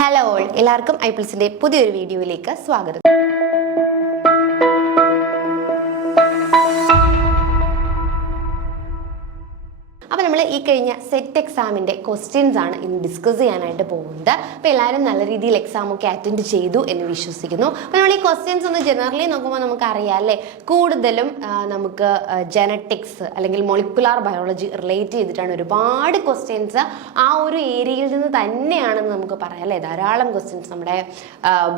Hello all, എല്ലാവർക്കും ഐപിൾസിന്റെ പുതിയൊരു വീഡിയോയിലേക്ക് സ്വാഗതം. അപ്പോൾ നമ്മൾ ഈ കഴിഞ്ഞ സെറ്റ് എക്സാമിൻ്റെ ക്വസ്റ്റ്യൻസ് ആണ് ഇന്ന് ഡിസ്കസ് ചെയ്യാനായിട്ട് പോകുന്നത്. അപ്പോൾ എല്ലാവരും നല്ല രീതിയിൽ എക്സാമൊക്കെ അറ്റൻഡ് ചെയ്തു എന്ന് വിശ്വസിക്കുന്നു. അപ്പോൾ നമ്മൾ ഈ ക്വസ്റ്റ്യൻസ് ഒന്ന് ജനറലി നോക്കുമ്പോൾ നമുക്കറിയാം അല്ലേ, കൂടുതലും നമുക്ക് ജനറ്റിക്സ് അല്ലെങ്കിൽ മോളിക്കുലാർ ബയോളജി റിലേറ്റ് ചെയ്തിട്ടാണ് ഒരുപാട് ക്വസ്റ്റ്യൻസ് ആ ഒരു ഏരിയയിൽ നിന്ന് തന്നെയാണെന്ന് നമുക്ക് പറയാം അല്ലേ. ധാരാളം ക്വസ്റ്റ്യൻസ് നമ്മുടെ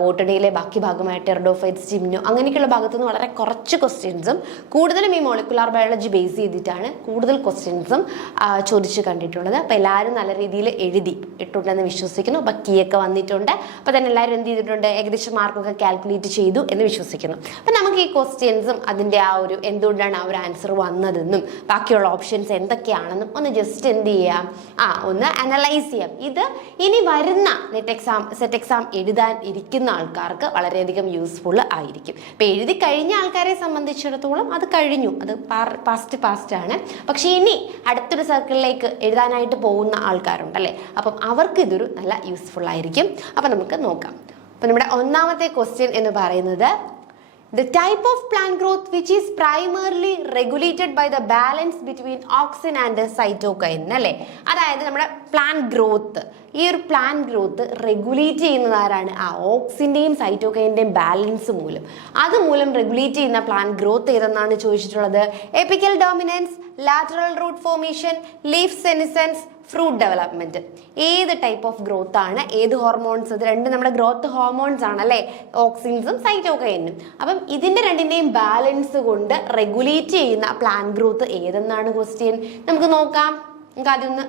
ബോട്ടണിയിലെ ബാക്കി ഭാഗമായ ടെറഡോഫൈറ്റ്സ്, ജിംനോ അങ്ങനെയൊക്കെയുള്ള ഭാഗത്തുനിന്ന് വളരെ കുറച്ച് ക്വസ്റ്റ്യൻസും കൂടുതലും ഈ മോളിക്കുലാർ ബയോളജി ബേസ് ചെയ്തിട്ടാണ് കൂടുതൽ ക്വസ്റ്റ്യൻസും ചോദിച്ച് കണ്ടിട്ടുള്ളത്. അപ്പോൾ എല്ലാവരും നല്ല രീതിയിൽ എഴുതിയിട്ടുണ്ടെന്ന് വിശ്വസിക്കുന്നു. അപ്പോൾ കീയൊക്കെ വന്നിട്ടുണ്ട്. അപ്പോൾ തന്നെ എല്ലാവരും എന്ത് ചെയ്തിട്ടുണ്ട്, ഏകദേശം മാർക്കൊക്കെ കാൽക്കുലേറ്റ് ചെയ്തു എന്ന് വിശ്വസിക്കുന്നു. അപ്പം നമുക്ക് ഈ ക്വസ്റ്റ്യൻസും അതിൻ്റെ ആ ഒരു എന്തുകൊണ്ടാണ് ആ ഒരു ആൻസർ വന്നതെന്നും ബാക്കിയുള്ള ഓപ്ഷൻസ് എന്തൊക്കെയാണെന്നും ഒന്ന് ജസ്റ്റ് എന്ത് ചെയ്യാം, ഒന്ന് അനലൈസ് ചെയ്യാം. ഇത് ഇനി വരുന്ന സെറ്റ് എക്സാം എഴുതാൻ ഇരിക്കുന്ന ആൾക്കാർക്ക് വളരെയധികം യൂസ്ഫുൾ ആയിരിക്കും. ഇപ്പം എഴുതി കഴിഞ്ഞ ആൾക്കാരെ സംബന്ധിച്ചിടത്തോളം അത് കഴിഞ്ഞു, അത് പാസ്റ്റ് ആണ്. പക്ഷേ ഇനി അടുത്തൊരു സർക്കിളിലേക്ക് എഴുതാനായിട്ട് പോകുന്ന ആൾക്കാരുണ്ടല്ലേ, അപ്പം അവർക്ക് ഇതൊരു നല്ല യൂസ്ഫുൾ ആയിരിക്കും. അപ്പം നമുക്ക് നോക്കാം. അപ്പം നമ്മുടെ ഒന്നാമത്തെ ക്വസ്റ്റ്യൻ എന്ന് പറയുന്നത് the type of plant growth which is primarily regulated by the balance between auxin and cytokine അല്ലേ. അതായത് നമ്മുടെ പ്ലാന്റ് ഗ്രോത്ത്, ഈ ഒരു പ്ലാന്റ് ഗ്രോത്ത് റെഗുലേറ്റ് ചെയ്യുന്നത് ആരാണ്? ഓക്സിൻ്റെയും സൈറ്റോകൈൻ്റെയും ബാലൻസ് മൂലം. അതുമൂലം റെഗുലേറ്റ് ചെയ്യുന്ന പ്ലാന്റ് ഗ്രോത്ത് ഏതെന്നാണ് ചോദിച്ചിട്ടുള്ളത്. Apical dominance, lateral root formation, leaf senescence, fruit development. ഏത് ടൈപ്പ് ഓഫ് ഗ്രോത്ത് ആണ്, ഏത് ഹോർമോൺസ്? ഇത് രണ്ടും നമ്മുടെ ഗ്രോത്ത് ഹോർമോൺസ് ആണ് അല്ലേ, ഓക്സിൻസും സൈറ്റോകൈനും. അപ്പം ഇതിന്റെ രണ്ടിന്റെയും ബാലൻസ് കൊണ്ട് റെഗുലേറ്റ് ചെയ്യുന്ന പ്ലാന്റ് ഗ്രോത്ത് ഏതെന്നാണ് ക്വസ്റ്റ്യൻ. നമുക്ക് നോക്കാം. നമുക്ക് ആദ്യം ഒന്ന്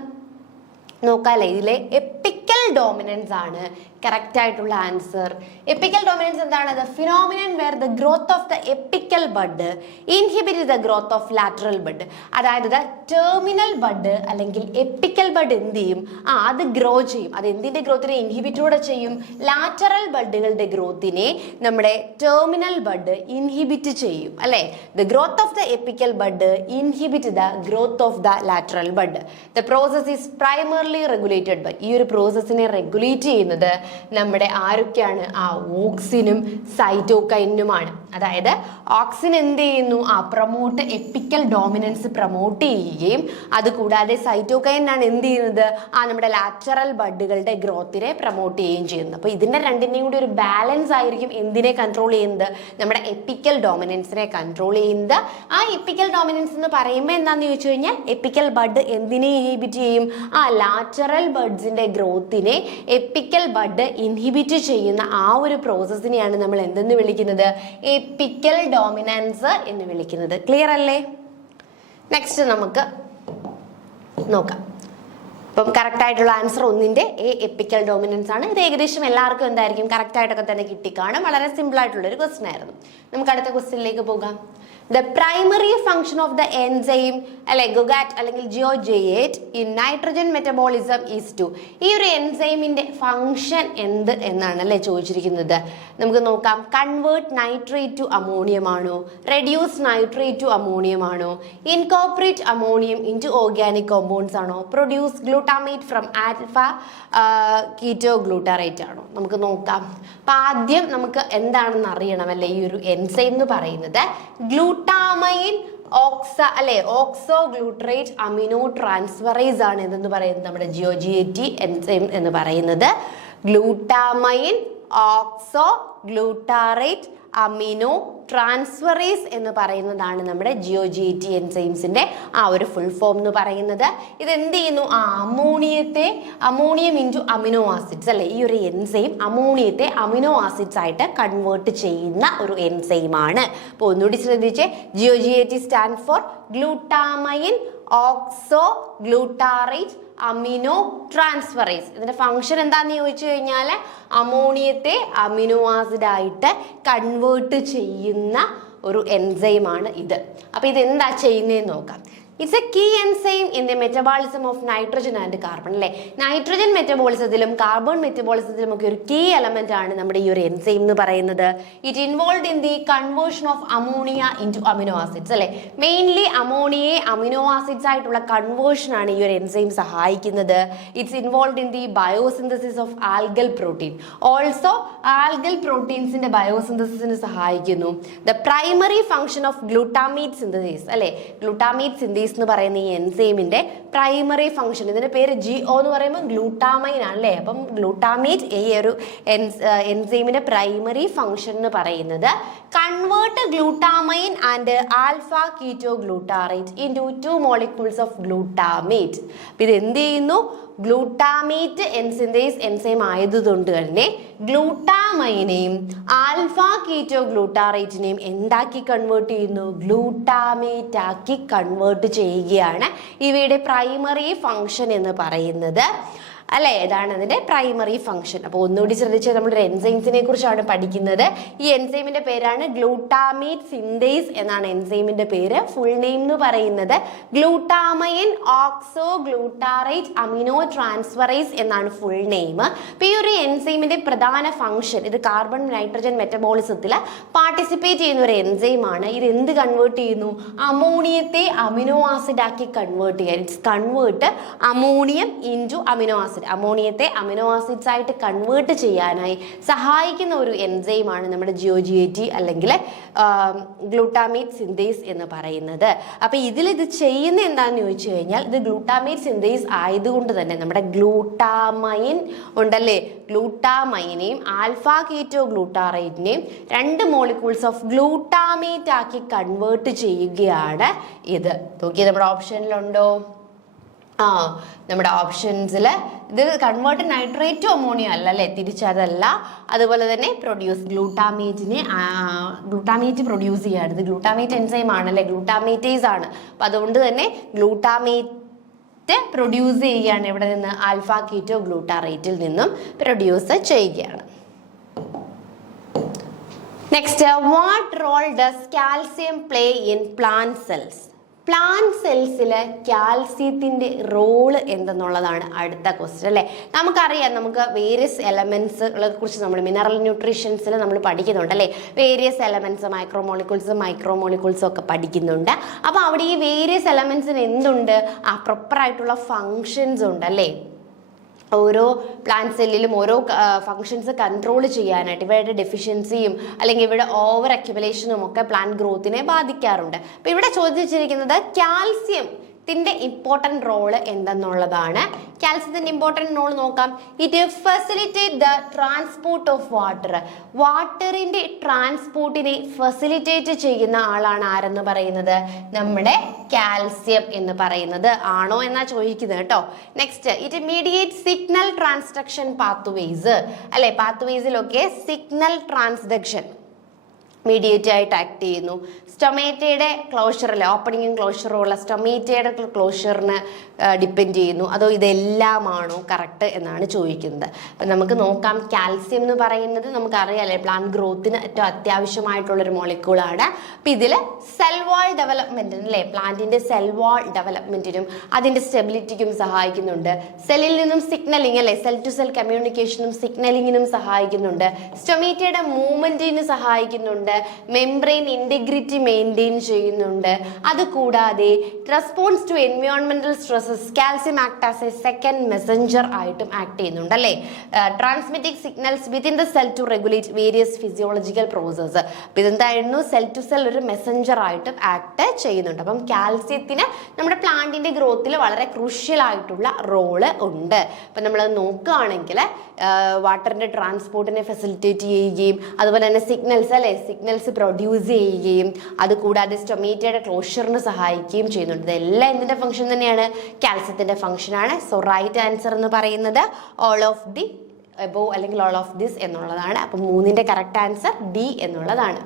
നോക്കാല്ലേ. ഇതിലെ എപ്പിക്കൽ ഡോമിനൻസ് ആണ് കറക്റ്റ് ആയിട്ടുള്ള ആൻസർ. എപ്പിക്കൽ ഡോമിനൻസ് എന്താണ്? The phenomenon where the growth of the apical bud inhibit the growth of lateral bud. അതായത് ടെർമിനൽ ബഡ് അല്ലെങ്കിൽ എപ്പിക്കൽ ബഡ് എന്ത് ചെയ്യും? അത് ഗ്രോ ചെയ്യും. അത് എന്തിന്റെ ഗ്രോത്തിനെ ഇൻഹിബിറ്റൂടെ ചെയ്യും? ലാറ്ററൽ ബഡുകളുടെ ഗ്രോത്തിനെ നമ്മുടെ ടെർമിനൽ ബഡ് ഇൻഹിബിറ്റ് ചെയ്യും അല്ലെ. The growth of the apical bud inhibit the growth of the lateral bud. The process is primarily regulated by. ഈ ഒരു പ്രോസസ്സിനെ റെഗുലേറ്റ് ചെയ്യുന്നത് നമ്മുടെ ആരൊക്കെയാണ്? ഓക്സിനും സൈറ്റോകൈനുമാണ്. അതായത് ഓക്സിൻ എന്ത് ചെയ്യുന്നു? പ്രൊമോട്ട് എപ്പിക്കൽ ഡോമിനൻസ് പ്രൊമോട്ട് ചെയ്യുകയും അതുകൂടാതെ സൈറ്റോകൈനാണ് എന്ത് ചെയ്യുന്നത്? നമ്മുടെ ലാറ്ററൽ ബഡുകളുടെ ഗ്രോത്തിനെ പ്രൊമോട്ട് ചെയ്യുകയും ചെയ്യുന്നത്. അപ്പോൾ ഇതിന്റെ രണ്ടിന്റെയും കൂടി ഒരു ബാലൻസ് ആയിരിക്കും എന്തിനെ കൺട്രോൾ ചെയ്യുന്നത്? നമ്മുടെ എപ്പിക്കൽ ഡോമിനൻസിനെ കൺട്രോൾ ചെയ്യുന്നത്. ആ എപ്പിക്കൽ ഡോമിനൻസ് എന്ന് പറയുമ്പോൾ എന്താന്ന് ചോദിച്ചു കഴിഞ്ഞാൽ, എപ്പിക്കൽ ബഡ് എന്തിനെ ഇൻഹിബിറ്റ് ചെയ്യും? ലാറ്ററൽ ബഡ്സിന്റെ ഗ്രോത്തിനെ എപ്പിക്കൽ ബഡ് ഇൻഹിബിറ്റ് ചെയ്യുന്ന ആ ഒരു പ്രോസസ്സിനെയാണ് നമ്മൾ എന്തെന്ന് വിളിക്കുന്നത്? എപ്പിക്കൽ ഡോമിനൻസ് എന്ന് വിളിക്കുന്നത്. ക്ലിയർ അല്ലേ? നെക്സ്റ്റ് നമുക്ക് നോക്കാം. അപ്പം കറക്റ്റ് ആയിട്ടുള്ള ആൻസർ ഒന്നിന്റെ എപ്പിക്കൽ ഡോമിനൻസ് ആണ്. ഇത് ഏകദേശം എല്ലാവർക്കും എന്തായിരിക്കും കറക്റ്റ് ആയിട്ടൊക്കെ തന്നെ കിട്ടിക്കാണും. വളരെ സിമ്പിൾ ആയിട്ടുള്ള ഒരു ക്വസ്റ്റ്യൻ ആയിരുന്നു. നമുക്ക് അടുത്ത ക്വസ്റ്റ്യനിലേക്ക് പോകാം. The primary function of the enzyme GOGAT അല്ലെങ്കിൽ GOGAT in nitrogen metabolism is to. ഈ ഒരു എൻസൈമിന്റെ ഫംഗ്ഷൻ എന്ത് എന്നാണ് അല്ലേ ചോദിച്ചിരിക്കുന്നത്. നമുക്ക് നോക്കാം. കൺവേർട്ട് നൈട്രേറ്റ് ടു അമോണിയം ആണോ? റെഡ്യൂസ് നൈട്രേറ്റ് ടു അമോണിയം ആണോ? Incorporate ammonium into organic compounds ആണോ? Produce glutamate from alpha keto glutarate ആണോ? നമുക്ക് നോക്കാം. അപ്പം ആദ്യം നമുക്ക് എന്താണെന്ന് അറിയണം അല്ലേ. ഈ ഒരു എൻസൈം എന്ന് പറയുന്നത് ഗ്ലൂട്ടാമൈൻ ഓക്സോ ഗ്ലൂട്ടറേറ്റ് അമിനോ ട്രാൻസ്ഫറേസ് ആണ് എന്തെന്ന് പറയുന്നത് നമ്മുടെ GOGAT എൻസൈം എന്ന് പറയുന്നത്. Glutamine oxo glutarate amino transferase എന്ന് പറയുന്നതാണ് നമ്മുടെ GOGAT എൻസൈംസിന്റെ ആ ഒരു ഫുൾ ഫോം എന്ന് പറയുന്നത്. ഇത് എന്ത് ചെയ്യുന്നു? അമോണിയം ഇൻറ്റു അമിനോ ആസിഡ്സ് അല്ലെ. ഈ ഒരു എൻസൈം അമോണിയത്തെ അമിനോ ആസിഡ്സ് ആയിട്ട് കൺവേർട്ട് ചെയ്യുന്ന ഒരു എൻസൈമാണ്. അപ്പോൾ ഒന്നുകൂടി ശ്രദ്ധിച്ചേ. GOGAT stand for glutamine oxo glutarate amino transferase. ഇതിന്റെ ഫംഗ്ഷൻ എന്താന്ന് ചോദിച്ചു കഴിഞ്ഞാൽ അമോണിയത്തെ അമിനോ ആസിഡ് ആയിട്ട് കൺവേർട്ട് ചെയ്യുന്ന ഒരു എൻസൈമാണ് ഇത്. അപ്പൊ ഇത് എന്താ ചെയ്യുന്നതെന്ന് നോക്കാം. It's a key enzyme in the metabolism of nitrogen and carbon അല്ലേ. നൈട്രജൻ മെറ്റബോളിസത്തിലും കാർബൺ മെറ്റബോളിസത്തിലും ഒക്കെ ഒരു കീ എലമെന്റ് ആണ് നമ്മുടെ ഈ ഒരു എൻസൈം എന്ന് പറയുന്നത്. It involve in the conversion of ammonia into amino acids അല്ലെ. മെയിൻലി അമോണിയയെ അമിനോ ആസിഡ്സ് ആയിട്ടുള്ള കൺവേർഷൻ ആണ് ഈ ഒരു എൻസൈം സഹായിക്കുന്നത്. It's involve in the biosynthesis of algal protein. Also algal പ്രോട്ടീൻസിന്റെ ബയോസിന്തസിസിന് സഹായിക്കുന്നു. The primary function of glutamate synthesis അല്ലെ. ഗ്ലൂട്ടാമേറ്റ് സിന്തേസ് എന്ന് പറയുന്ന ഈ എൻസൈമിന്റെ പ്രൈമറി ഫംഗ്ഷൻ, ഇതിന്റെ പേര് GO എന്ന് പറയുമ്പോൾ ഗ്ലൂട്ടാമൈൻ ആണ് അല്ലേ. അപ്പം ഗ്ലൂട്ടാമേറ്റ് ഈ ഒരു എൻസൈമിന്റെ പ്രൈമറി ഫംഗ്ഷൻ എന്ന് പറയുന്നത് convert glutamine and alpha keto glutarate into 2 molecules of glutamate. അപ്പൊ ഇത് എന്ത് ചെയ്യുന്നു? ഗ്ലൂട്ടാമേറ്റ് സിന്തേസ് എൻസൈം ആയതുകൊണ്ട് തന്നെ ഗ്ലൂട്ടാമൈനെയും ആൽഫ കീറ്റോ ഗ്ലൂട്ടാറേറ്റിനെയും എന്താക്കി കൺവേർട്ട് ചെയ്യുന്നു? ഗ്ലൂട്ടാമേറ്റ് ആക്കി കൺവേർട്ട് ചെയ്യുകയാണ് ഇവയുടെ പ്രൈമറി ഫംഗ്ഷൻ എന്ന് പറയുന്നത് അല്ലെ. ഇതാണ് അതിന്റെ പ്രൈമറി ഫംഗ്ഷൻ. അപ്പോൾ ഒന്നുകൂടി ശ്രദ്ധിച്ചാൽ നമ്മളൊരു എൻസൈംസിനെ കുറിച്ചാണ് പഠിക്കുന്നത്. ഈ എൻസൈമിന്റെ പേരാണ് ഗ്ലൂട്ടാമേറ്റ് സിന്തേസ് എന്നാണ് എൻസൈമിന്റെ പേര്. ഫുൾ നെയിം എന്ന് പറയുന്നത് glutamine oxo glutarate amino transferase എന്നാണ് ഫുൾ നെയിം. അപ്പൊ ഈ ഒരു എൻസൈമിന്റെ പ്രധാന ഫംഗ്ഷൻ, ഇത് കാർബൺ നൈട്രജൻ മെറ്റബോളിസത്തിൽ പാർട്ടിസിപ്പേറ്റ് ചെയ്യുന്ന ഒരു എൻസൈമാണ്. ഇത് എന്ത് കൺവേർട്ട് ചെയ്യുന്നു? അമോണിയത്തെ അമിനോ ആസിഡ് ആക്കി കൺവേർട്ട് ചെയ്യാൻ. It's convert ammonium into amino acid. അമോണിയത്തെ അമിനോ ആസിഡ്സ് ആയിട്ട് കൺവേർട്ട് ചെയ്യാനായി സഹായിക്കുന്ന ഒരു എൻസൈമാണ് നമ്മുടെ GOGAT അല്ലെങ്കിൽ ഗ്ലൂട്ടാമേറ്റ് സിന്തേസ് എന്ന് പറയുന്നത്. അപ്പൊ ഇത് ചെയ്യുന്ന എന്താണെന്ന് ചോദിച്ചു കഴിഞ്ഞാൽ, ഇത് ഗ്ലൂട്ടാമേറ്റ് സിന്തേസ് ആയതുകൊണ്ട് തന്നെ നമ്മുടെ ഗ്ലൂട്ടാമൈൻ ഉണ്ടല്ലേ, ഗ്ലൂട്ടാമൈനെയും ആൽഫ കീറ്റോ ഗ്ലൂട്ടാറേറ്റിനെയും 2 molecules ഓഫ് ഗ്ലൂട്ടാമേറ്റ് ആക്കി കൺവേർട്ട് ചെയ്യുകയാണ് ഇത്. നോക്കിയേ നമ്മുടെ ഓപ്ഷനിലുണ്ടോ? നമ്മുടെ ഓപ്ഷൻസിൽ ഇത് കൺവേർട്ട് നൈട്രേറ്റ് ടു അമോണിയ അല്ല അല്ലേ, തിരിച്ചതല്ല. അതുപോലെ തന്നെ ഗ്ലൂട്ടാമേറ്റ് പ്രൊഡ്യൂസ് ചെയ്യാണ്. ഇത് ഗ്ലൂട്ടാമേറ്റ് എൻസൈം ആണല്ലേ, ഗ്ലൂട്ടാമേറ്റേസ് ആണ്. അപ്പം അതുകൊണ്ട് തന്നെ ഗ്ലൂട്ടാമേറ്റ് പ്രൊഡ്യൂസ് ചെയ്യുകയാണ്. ഇവിടെ നിന്ന് ആൽഫ കീറ്റോ ഗ്ലൂട്ടാറേറ്റിൽ നിന്നും പ്രൊഡ്യൂസ് ചെയ്യുകയാണ്. Next, what role does calcium play in plant cells? Plant സെൽസിൽ കാൽസ്യത്തിൻ്റെ റോള് എന്തെന്നുള്ളതാണ് അടുത്ത ക്വസ്റ്റ്യൻ അല്ലേ. നമുക്കറിയാം, നമുക്ക് വേരിയസ് എലമെന്റ്സുകളെ കുറിച്ച് നമ്മൾ മിനറൽ ന്യൂട്രീഷൻസിൽ നമ്മൾ പഠിക്കുന്നുണ്ട് അല്ലേ. വേരിയസ് എലമെന്റ്സ്, മൈക്രോമോളിക്യൂൾസും ഒക്കെ പഠിക്കുന്നുണ്ട്. അപ്പോൾ അവിടെ ഈ വേരിയസ് എലമെന്റ്സിന് എന്തുണ്ട്? ആ പ്രോപ്പറായിട്ടുള്ള ഫങ്ഷൻസ് ഉണ്ട് അല്ലേ. ഓരോ പ്ലാന്റ് സെല്ലിലും ഓരോ ഫങ്ഷൻസ് കൺട്രോൾ ചെയ്യാനായിട്ട് ഇവയുടെ ഡെഫിഷ്യൻസിയും അല്ലെങ്കിൽ ഇവിടെ ഓവർ അക്യുമുലേഷനും ഒക്കെ പ്ലാന്റ് ഗ്രോത്തിനെ ബാധിക്കാറുണ്ട്. അപ്പോൾ ഇവിടെ ചോദിച്ചിരിക്കുന്നത് കാൽസ്യത്തിന്റെ ഇമ്പോർട്ടൻറ്റ് റോള് എന്തെന്നുള്ളതാണ്. കാൽസ്യത്തിന്റെ ഇമ്പോർട്ടൻറ്റ് റോൾ നോക്കാം. It facilitate the transport of water. വാട്ടറിന്റെ ട്രാൻസ്പോർട്ടിനെ ഫെസിലിറ്റേറ്റ് ചെയ്യുന്ന ആളാണ് ആരെന്ന് പറയുന്നത്? നമ്മുടെ കാൽസ്യം എന്ന് പറയുന്നത്. ആണോ എന്നാ ചോദിക്കുന്നത് കേട്ടോ. Next, it മീഡിയേറ്റ് signal transduction pathways അല്ലെ. പാത്വേസിലൊക്കെ സിഗ്നൽ ട്രാൻസ്ഡക്ഷൻ മീഡിയേറ്റ് ആയിട്ട് ആക്ട് ചെയ്യുന്നു. സ്റ്റൊമേറ്റയുടെ ക്ലോഷർ അല്ലെ, ഓപ്പണിങ്ങും ക്ലോഷറും ഉള്ള സ്റ്റൊമേറ്റയുടെ ക്ലോഷറിന് ഡിപ്പെൻഡ് ചെയ്യുന്നു. അതോ ഇതെല്ലാമാണോ കറക്റ്റ് എന്നാണ് ചോദിക്കുന്നത്. അപ്പം നമുക്ക് നോക്കാം. കാൽസ്യം എന്ന് പറയുന്നത് നമുക്കറിയാം അല്ലേ, പ്ലാന്റ് ഗ്രോത്തിന് ഏറ്റവും അത്യാവശ്യമായിട്ടുള്ളൊരു മോളിക്യൂളാണ്. അപ്പം ഇതിൽ സെൽ വാൾ ഡെവലപ്മെന്റിന് അല്ലേ, പ്ലാന്റിന്റെ സെൽ വാൾ ഡെവലപ്മെന്റിനും അതിന്റെ സ്റ്റെബിലിറ്റിക്കും സഹായിക്കുന്നുണ്ട്. സെല്ലിൽ നിന്നും സിഗ്നലിംഗ് അല്ലെ, സെൽ ടു സെൽ കമ്മ്യൂണിക്കേഷനും സിഗ്നലിങ്ങിനും സഹായിക്കുന്നുണ്ട്. സ്റ്റൊമേറ്റയുടെ മൂവ്മെന്റിന് സഹായിക്കുന്നുണ്ട്. മെംബ്രെയിൻ ഇന്റഗ്രിറ്റി മെയിൻറ്റെയിൻ ചെയ്യുന്നുണ്ട്. അതുകൂടാതെ റെസ്പോൺസ് ടു എൻവയോൺമെന്റൽ stresses calcium act as a second messenger ആയിട്ടും ആക്ട് ചെയ്യുന്നുണ്ട് അല്ലേ. Transmitting signals within the cell to regulate various physiological process. അപ്പം ഇതെന്തായിരുന്നു? സെൽ ടു സെൽ ഒരു മെസഞ്ചർ ആയിട്ടും ആക്ട് ചെയ്യുന്നുണ്ട്. അപ്പം കാൽസ്യത്തിന് നമ്മുടെ പ്ലാന്റിന്റെ ഗ്രോത്തിൽ വളരെ ക്രൂഷ്യൽ ആയിട്ടുള്ള റോള് ഉണ്ട്. അപ്പം നമ്മൾ നോക്കുകയാണെങ്കിൽ വാട്ടറിന്റെ ട്രാൻസ്പോർട്ടിനെ ഫെസിലിറ്റേറ്റ് ചെയ്യുകയും അതുപോലെ തന്നെ സിഗ്നൽസ് അല്ലേ, സിഗ്നൽസ് പ്രൊഡ്യൂസ് ചെയ്യുകയും അതുകൂടാതെ സ്റ്റൊമേറ്റയുടെ ക്ലോഷറിന് സഹായിക്കുകയും ചെയ്യുന്നുണ്ട്. ഇതെല്ലാം എന്തിന്റെ ഫംഗ്ഷൻ തന്നെയാണ്? കാൽസ്യത്തിന്റെ ഫംഗ്ഷനാണ്. സോ റൈറ്റ് ആൻസർ എന്ന് പറയുന്നത് ഓൾ ഓഫ് ദി എബോവ് അല്ലെങ്കിൽ ഓൾ ഓഫ് ദിസ് എന്നുള്ളതാണ്. അപ്പം 3ന്റെ കറക്റ്റ് ആൻസർ D എന്നുള്ളതാണ്.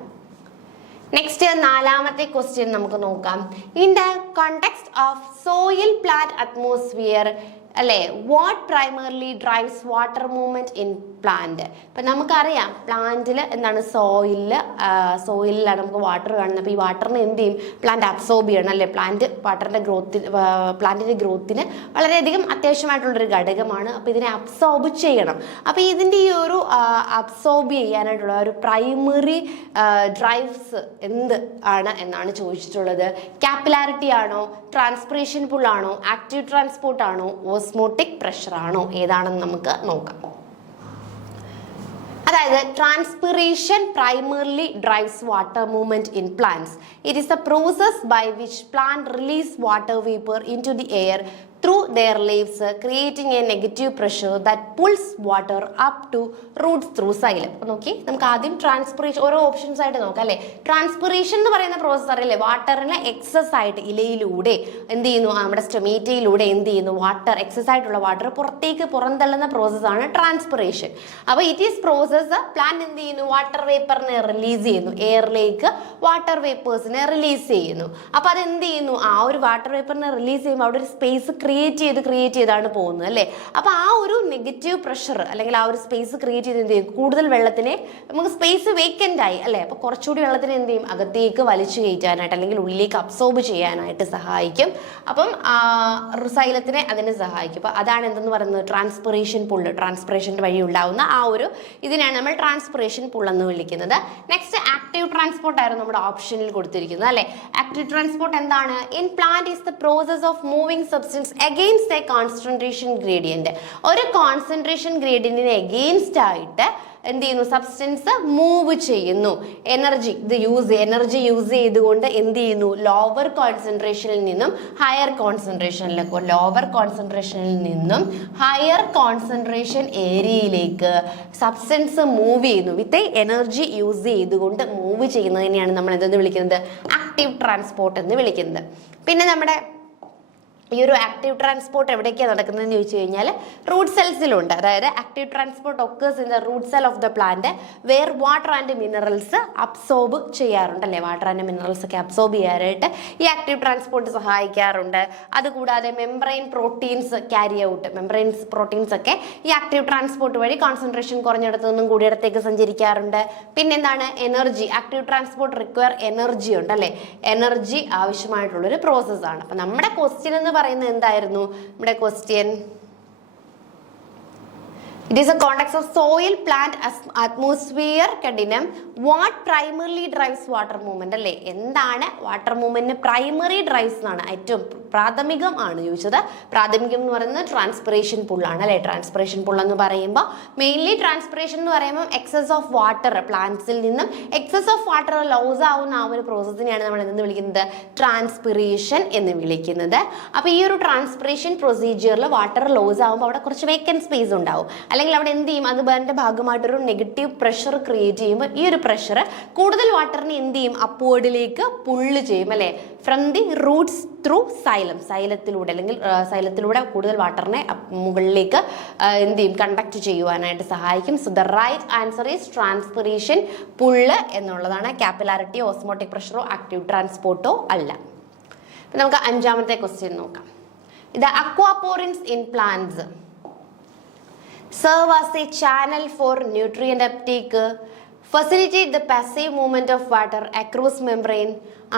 നെക്സ്റ്റ്, 4ാമത്തെ ക്വസ്റ്റ്യൻ നമുക്ക് നോക്കാം. In the context of soil plant atmosphere അല്ലേ? What primarily drives water movement in plant. ഇപ്പം നമുക്കറിയാം പ്ലാന്റിൽ എന്താണ് സോയിലാണ് നമുക്ക് വാട്ടർ കാണുന്നത്. അപ്പോൾ ഈ വാട്ടറിനെ എന്ത് ചെയ്യും? പ്ലാന്റ് അബ്സോർബ് ചെയ്യണം അല്ലേ? പ്ലാന്റിന്റെ ഗ്രോത്തിന് വളരെയധികം അത്യാവശ്യമായിട്ടുള്ളൊരു ഘടകമാണ്. അപ്പോൾ ഇതിനെ അബ്സോർബ് ചെയ്യണം. അപ്പോൾ ഇതിൻ്റെ ഈ ഒരു അബ്സോർബ് ചെയ്യാനായിട്ടുള്ള ഒരു പ്രൈമറി ഡ്രൈവ്സ് എന്ത് ആണ് എന്നാണ് ചോദിച്ചിട്ടുള്ളത്. കാപ്പിലാരിറ്റി ആണോ, ട്രാൻസ്പിറേഷൻ പുൾ ആണോ, ആക്റ്റീവ് ട്രാൻസ്പോർട്ട് ആണോ, ഓസ്മോട്ടിക് പ്രഷർ ആണോ? ഏതാണെന്ന് നമുക്ക് നോക്കാം. അതായത് transpiration primarily drives water movement in plants. It is a process by which plant release water vapour into the air through their leaves, creating a negative pressure that pulls water up to roots through xylem. അപ്പോൾ നോക്കി, നമുക്ക് ആദ്യം transpiration ഓരോ options ആയിട്ട് നോക്കാം അല്ലേ? Transpiration എന്ന് പറയുന്ന പ്രോസസ് അറിയില്ലേ? വാട്ടറിനെ എക്സസ് ആയിട്ട് ഇലയിലൂടെ എന്ത് ചെയ്യുന്നു? നമ്മുടെ സ്റ്റൊമേറ്റയിലൂടെ എന്ത് ചെയ്യുന്നു? വാട്ടർ എക്സസ് ആയിട്ടുള്ള വാട്ടർ പുറന്തള്ളുന്ന പ്രോസസ്സാണ് ട്രാൻസ്പിറേഷൻ. അപ്പോൾ ഇറ്റ് ഈസ് പ്രോസസ് പ്ലാന്റ് എന്ത് ചെയ്യുന്നു? വാട്ടർ വേപ്പറിനെ റിലീസ് ചെയ്യുന്നു, എയറിലേക്ക് വാട്ടർ വേപ്പേഴ്സിനെ റിലീസ് ചെയ്യുന്നു. അപ്പോൾ അത് എന്ത് ചെയ്യുന്നു? ആ ഒരു വാട്ടർ വേപ്പറിനെ റിലീസ് ചെയ്യുമ്പോൾ അവിടെ ഒരു സ്പേസ് ക്രിയേറ്റ് ചെയ്താണ് പോകുന്നത് അല്ലേ? അപ്പോൾ ആ ഒരു നെഗറ്റീവ് പ്രഷർ അല്ലെങ്കിൽ ആ ഒരു സ്പേസ് ക്രിയേറ്റ് ചെയ്ത് എന്ത് ചെയ്യും? കൂടുതൽ വെള്ളത്തിനെ നമുക്ക് സ്പേസ് വേക്കൻ്റ് ആയി അല്ലേ? അപ്പോൾ കുറച്ചുകൂടി വെള്ളത്തിനെ എന്ത് ചെയ്യും? അകത്തേക്ക് വലിച്ചു കയറ്റാനായിട്ട് അല്ലെങ്കിൽ ഉള്ളിലേക്ക് അബ്സോർബ് ചെയ്യാനായിട്ട് സഹായിക്കും. അപ്പം സൈലത്തിനെ അതിനെ സഹായിക്കും. അപ്പോൾ അതാണ് എന്തെന്ന് പറയുന്നത്? ട്രാൻസ്പിറേഷൻ പുള്ള്. ട്രാൻസ്പിറേഷൻ്റെ വഴി ഉണ്ടാവുന്ന ആ ഒരു ഇതിനാണ് നമ്മൾ ട്രാൻസ്പിറേഷൻ പുൾ എന്ന് വിളിക്കുന്നത്. നെക്സ്റ്റ് ആക്റ്റീവ് ട്രാൻസ്പോർട്ട് ആയിരുന്നു നമ്മുടെ ഓപ്ഷനിൽ കൊടുത്തിരിക്കുന്നത് അല്ലേ? ആക്റ്റീവ് ട്രാൻസ്പോർട്ട് എന്താണ്? In plant is the process of moving substance against a concentration gradient. ഒരു കോൺസെൻട്രേഷൻ ഗ്രേഡിയന്റിന് എഗെയിൻസ്റ്റ് ആയിട്ട് എന്ത് ചെയ്യുന്നു? സബ്സ്റ്റൻസ് മൂവ് ചെയ്യുന്നു. എനർജി യൂസ് ചെയ്തുകൊണ്ട് എന്ത് ചെയ്യുന്നു? ലോവർ കോൺസെൻട്രേഷനിൽ നിന്നും ഹയർ കോൺസെൻട്രേഷനിലേക്ക്, ലോവർ കോൺസെൻട്രേഷനിൽ നിന്നും ഹയർ കോൺസെൻട്രേഷൻ ഏരിയയിലേക്ക് സബ്സ്റ്റൻസ് മൂവ് ചെയ്യുന്നു. വിത്ത് എനർജി യൂസ് ചെയ്തുകൊണ്ട് മൂവ് ചെയ്യുന്നതിനെയാണ് നമ്മൾ എന്തെന്ന് വിളിക്കുന്നത്? ആക്റ്റീവ് ട്രാൻസ്പോർട്ട് എന്ന് വിളിക്കുന്നത്. പിന്നെ നമ്മുടെ ഈ ഒരു ആക്റ്റീവ് ട്രാൻസ്പോർട്ട് എവിടേക്കാണ് നടക്കുന്നതെന്ന് ചോദിച്ചു കഴിഞ്ഞാൽ റൂട്ട് സെൽസിലുണ്ട്. അതായത് active transport occurs in the root cell of the plant where water and minerals absorb ചെയ്യാറുണ്ട് അല്ലേ? വാട്ടർ ആൻഡ് മിനറൽസ് ഒക്കെ അബ്സോർബ് ചെയ്യാനായിട്ട് ഈ ആക്റ്റീവ് ട്രാൻസ്പോർട്ട് സഹായിക്കാറുണ്ട്. അതുകൂടാതെ membrane proteins carry out, proteins ഒക്കെ ഈ ആക്റ്റീവ് ട്രാൻസ്പോർട്ട് വഴി കോൺസെൻട്രേഷൻ കുറഞ്ഞിടത്തു നിന്നും കൂടിയിടത്തേക്ക് സഞ്ചരിക്കാറുണ്ട്. പിന്നെന്താണ്? Energy. Active transport require energy ഉണ്ട് അല്ലേ? എനർജി ആവശ്യമായിട്ടുള്ളൊരു പ്രോസസ്സാണ്. അപ്പം നമ്മുടെ ക്വസ്റ്റ്യൻ എന്ന് പറയുന്നത് എന്തായിരുന്നു? നമ്മുടെ question It is a context of soil, plant, atmosphere, continuum. What primarily drives water movement? അല്ലേ? എന്താണ് വാട്ടർ മൂവ്മെന്റിന് പ്രൈമറി ഡ്രൈവ്സ് എന്നാണ് ഏറ്റവും പ്രാഥമികം ആണ് ചോദിച്ചത്. പ്രാഥമികം എന്ന് പറയുന്നത് ട്രാൻസ്പിറേഷൻ പുള്ളാണ് അല്ലേ? ട്രാൻസ്പിറേഷൻ പുൾ എന്ന് പറയുമ്പോൾ മെയിൻലി ട്രാൻസ്പിറേഷൻ എന്ന് പറയുമ്പോൾ എക്സസ് ഓഫ് വാട്ടർ, പ്ലാന്റ്സിൽ നിന്നും എക്സസ് ഓഫ് വാട്ടർ ലോസ് ആവുന്ന ആ ഒരു പ്രോസസ്സിനെയാണ് നമ്മൾ എന്തെന്ന് വിളിക്കുന്നത്? ട്രാൻസ്പിറേഷൻ എന്ന് വിളിക്കുന്നത്. അപ്പോൾ ഈ ഒരു ട്രാൻസ്പിറേഷൻ പ്രൊസീജിയറിൽ വാട്ടർ ലോസ് ആകുമ്പോൾ അവിടെ കുറച്ച് വേക്കൻറ്റ് സ്പേസ് ഉണ്ടാവും. അല്ലെങ്കിൽ അവിടെ എന്ത് ചെയ്യും? അതിൻ്റെ ഭാഗമായിട്ടൊരു നെഗറ്റീവ് പ്രഷർ ക്രിയേറ്റ് ചെയ്യുമ്പോൾ ഈ ഒരു പ്രഷർ കൂടുതൽ വാട്ടറിനെ എന്ത് ചെയ്യും? അപ്വേർഡിലേക്ക് പുള്ള് ചെയ്യും അല്ലേ? ഫ്രം ദി റൂട്ട്സ് ത്രൂ സൈലത്തിലൂടെ അല്ലെങ്കിൽ സൈലത്തിലൂടെ കൂടുതൽ വാട്ടറിനെ മുകളിലേക്ക് എന്ത് ചെയ്യും? കണ്ടക്ട് ചെയ്യുവാനായിട്ട് സഹായിക്കും. So the right answer is transpiration pull എന്നുള്ളതാണ്. കാപ്പിലാരിറ്റി, ഓസ്മോട്ടിക് പ്രഷറോ ആക്റ്റീവ് ട്രാൻസ്പോർട്ടോ അല്ല. നമുക്ക് അഞ്ചാമത്തെ ക്വസ്റ്റ്യൻ നോക്കാം. ഇത് aquaporins in plants serve as a channel for nutrient uptake, facilitate the passive movement of water across membrane,